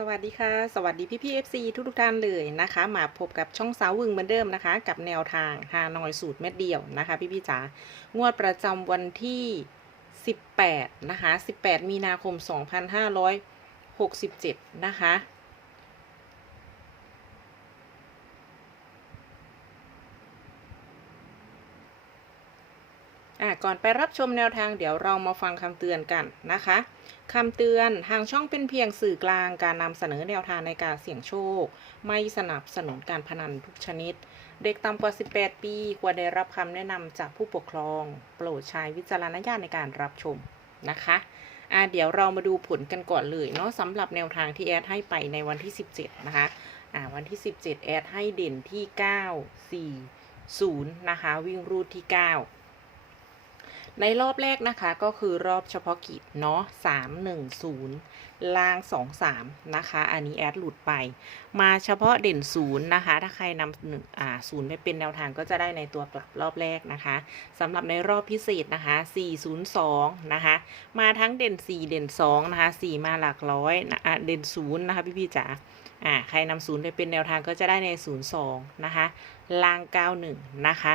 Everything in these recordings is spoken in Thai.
สวัสดีค่ะ สวัสดีพี่พี่เอฟซีทุกทุกท่านเลยนะคะ มาพบกับช่องสาววึงเหมือนเดิมนะคะ กับแนวทางฮานอยสูตรเม็ดเดียวนะคะ พี่พี่จ๋างวดประจำวันที่ 18 นะคะ 18 มีนาคม 2567 นะคะ ก่อนไปรับชมแนวทางเดี๋ยวเรามาฟังคำเตือนกันนะคะคำเตือนทางช่องเป็นเพียงสื่อกลางการนำเสนอแนวทางในการเสี่ยงโชค ไม่สนับสนุนการพนันทุกชนิด เด็กต่ำกว่า 18 ปีควรได้รับคำแนะนำจากผู้ปกครอง โปรดใช้วิจารณญาณในการรับชมนะคะอะเดี๋ยวเรามาดูผลกันก่อนเลยเนาะสำหรับแนวทางที่แอดให้ไปในวันที่ 17 นะคะอ่าวันที่ 17 แอดให้เด่นที่ 9 4 0 นะคะ วิ่งรูดที่ 9 ในรอบแรกนะคะก็คือรอบเฉพาะกิจเนาะ310ล่าง23นะคะ อันนี้แอดหลุดไป มาเฉพาะเด่นศูนย์นะคะ ถ้าใครนำหนึ่งอ่าศูนย์ไปเป็นแนวทางก็จะได้ในตัวกลับรอบแรกนะคะสำหรับในรอบพิเศษนะคะ402นะคะ มาทั้งเด่น4เด่น2นะคะ4มาหลักร้อยนะะเด่นศูนย์นะคะพี่พี่ๆจ๋าอ่าใครนำศูนย์ไปเป็นแนวทางก็จะได้ใน02นะคะล่าง91นะคะ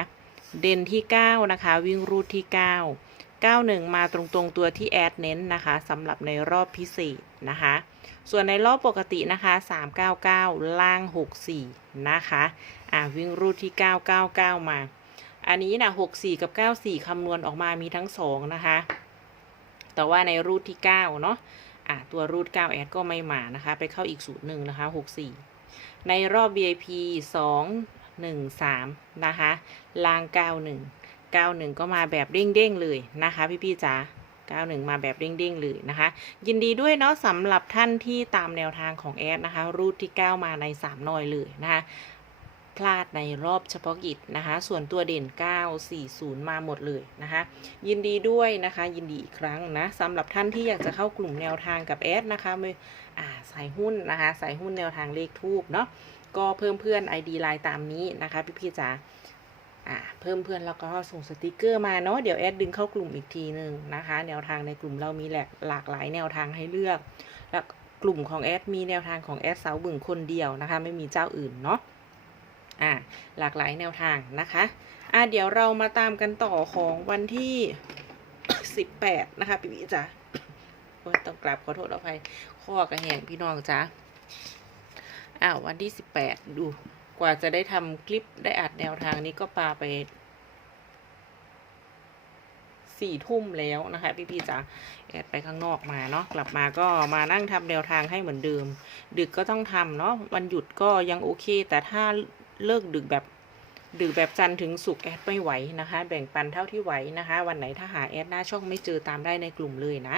เด่นที่ 9 นะคะ วิ่งรูดที่ 9 91 มาตรงๆตัวที่แอดเน้นนะคะสำหรับในรอบพิเศษนะคะ ส่วนในรอบปกตินะคะ 399 ล่าง 64 นะคะอ่าวิ่งรูดที่ 999 มา อันนี้นะ64 กับ 94 คำนวณออกมามีทั้ง 2 นะคะ แต่ว่าในรูดที่ 9 เนาะอ่าตัวรูด9แอดก็ไม่มานะคะ ไปเข้าอีกสูตรหนึ่งนะคะ 64 ในรอบ VIP 2 1 3 นะคะ ล่าง 91 91 ก็มาแบบเด้งๆเลยนะคะพี่ๆจ๋า91 มาแบบเด้งๆเลยนะคะ ยินดีด้วยเนาะสำหรับท่านที่ตามแนวทางของแอดนะคะ รูทที่ 9 มาใน3นอยเลยนะคะพลาดในรอบเฉพาะกิจนะคะ ส่วนตัวเด่น 940 มาหมดเลยนะคะ ยินดีด้วยนะคะ ยินดีอีกครั้งนะสำหรับท่านที่อยากจะเข้ากลุ่มแนวทางกับแอดนะคะม่อ่าสายหุ้นนะคะ สายหุ้นแนวทางเลขทูบเนาะ ก็เพิ่มเพื่อน ID ไลน์ตามนี้นะคะ พี่ๆจ๋าอ่าเพิ่มเพื่อนแล้วก็ส่งสติกเกอร์มาเนาะเดี๋ยวแอดดึงเข้ากลุ่มอีกทีหนึ่งนะคะ แนวทางในกลุ่มเรามีแหลกหลากหลายแนวทางให้เลือก และกลุ่มของแอดมีแนวทางของแอดสาวบึงคนเดียวนะคะ ไม่มีเจ้าอื่นเนาะอ่าหลากหลายแนวทางนะคะอ่าเดี๋ยวเรามาตามกันต่อของวันที่18นะคะพี่พี่จ๋าต้องกราบขอโทษอภัยข้อกระแหงพี่น้องจ้า อ้าววันที่18ดู กว่าจะได้ทำคลิปได้อัดแนวทางนี้ก็ปาไปสี่ทุ่มแล้วนะคะ พี่พี่ๆจ๋าแอดไปข้างนอกมาเนาะกลับมาก็มานั่งทำแนวทางให้เหมือนเดิม ดึกก็ต้องทำเนาะวันหยุดก็ยังโอเค แต่ถ้าเลิกดึกแบบดึกแบบจันทร์ถึงศุกแอดไม่ไหวนะคะ แบ่งปันเท่าที่ไหวนะคะ วันไหนถ้าหาแอดหน้าช่องไม่เจอตามได้ในกลุ่มเลยนะ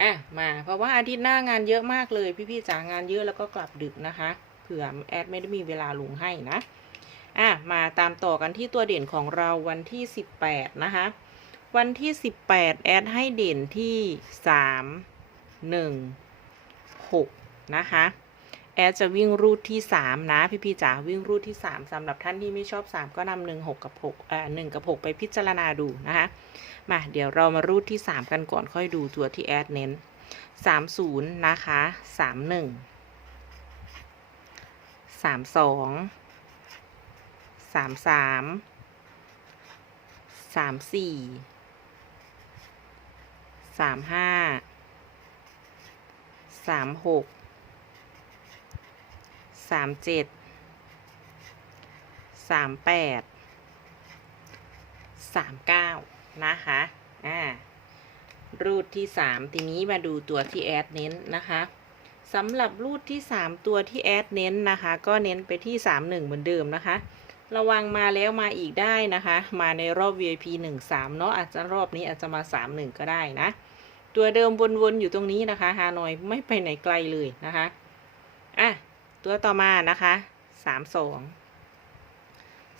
อะมาเพราะว่าอาทิตย์หน้างานเยอะมากเลย พี่พี่ๆจ๋างานเยอะแล้วก็กลับดึกนะคะ ผื่อแอดไม่ได้มีเวลาลงให้นะอะมาตามต่อกันที่ตัวเด่นของเราวันที่ 18 นะคะ วันที่ 18 แอดให้เด่นที่ 3 1 6 นะคะแอดจะวิ่งรูทที่ 3 นะ พี่พี่ๆจ๋าวิ่งรูทที่ 3สำหรับท่านที่ไม่ชอบ 3 ก็นำ1 6 กับ6อ่า1กับ 6 ไปพิจารณาดูนะคะ มาเดี๋ยวเรามารูทที่ 3 กันก่อนค่อยดูตัวที่แอดเน้น 30 นะคะ 31 สามสองสามสามสามสี่สามห้าสามหกสามเจ็ดสามแปดสามเก้านะคะ อ่า รูทที่สามทีนี้มาดูตัวที่แอดเน้นนะคะ สำหรับรูทที่ 3 ตัวที่แอดเน้นนะคะ ก็เน้นไปที่ 3 1 เหมือนเดิมนะคะ ระวังมาแล้วมาอีกได้นะคะ มาในรอบ VIP 1 3 เนาะอาจจะรอบนี้อาจจะมา 3 1 ก็ได้นะ ตัวเดิมวนๆอยู่ตรงนี้นะคะฮานอยไม่ไปไหนไกลเลยนะคะอะตัวต่อมานะคะ 3 2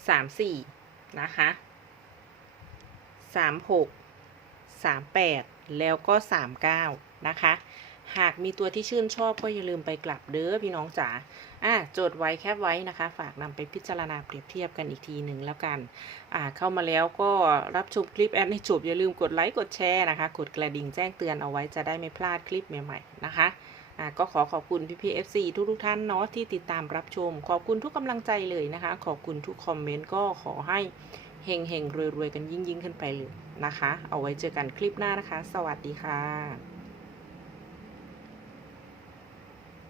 3 4 นะคะ 3 6 3 8 แล้วก็ 39 นะคะ หากมีตัวที่ชื่นชอบก็อย่าลืมไปกลับเด้อพี่น้องจ๋าอะจทย์ไว้แคปไว้นะคะ ฝากนำไปพิจารณาเปรียบเทียบกันอีกทีหนึ่งแล้วกัน อ่าเข้ามาแล้วก็รับชมคลิปแอดให้จบอย่าลืมกดไลค์กดแชร์นะคะ กดกระดิ่งแจ้งเตือนเอาไว้จะได้ไม่พลาดคลิปใหม่ๆนะคะอะก็ขอขอบคุณพี่พีเอฟซีทุกทุกท่านเนาะที่ติดตามรับชม ขอบคุณทุกกำลังใจเลยนะคะ ขอบคุณทุกคอมเมนต์ก็ขอให้เฮงเฮงๆรวยๆกันยิ่งๆ ขึ้นไปเลยนะคะ เอาไว้เจอกันคลิปหน้านะคะ สวัสดีค่ะ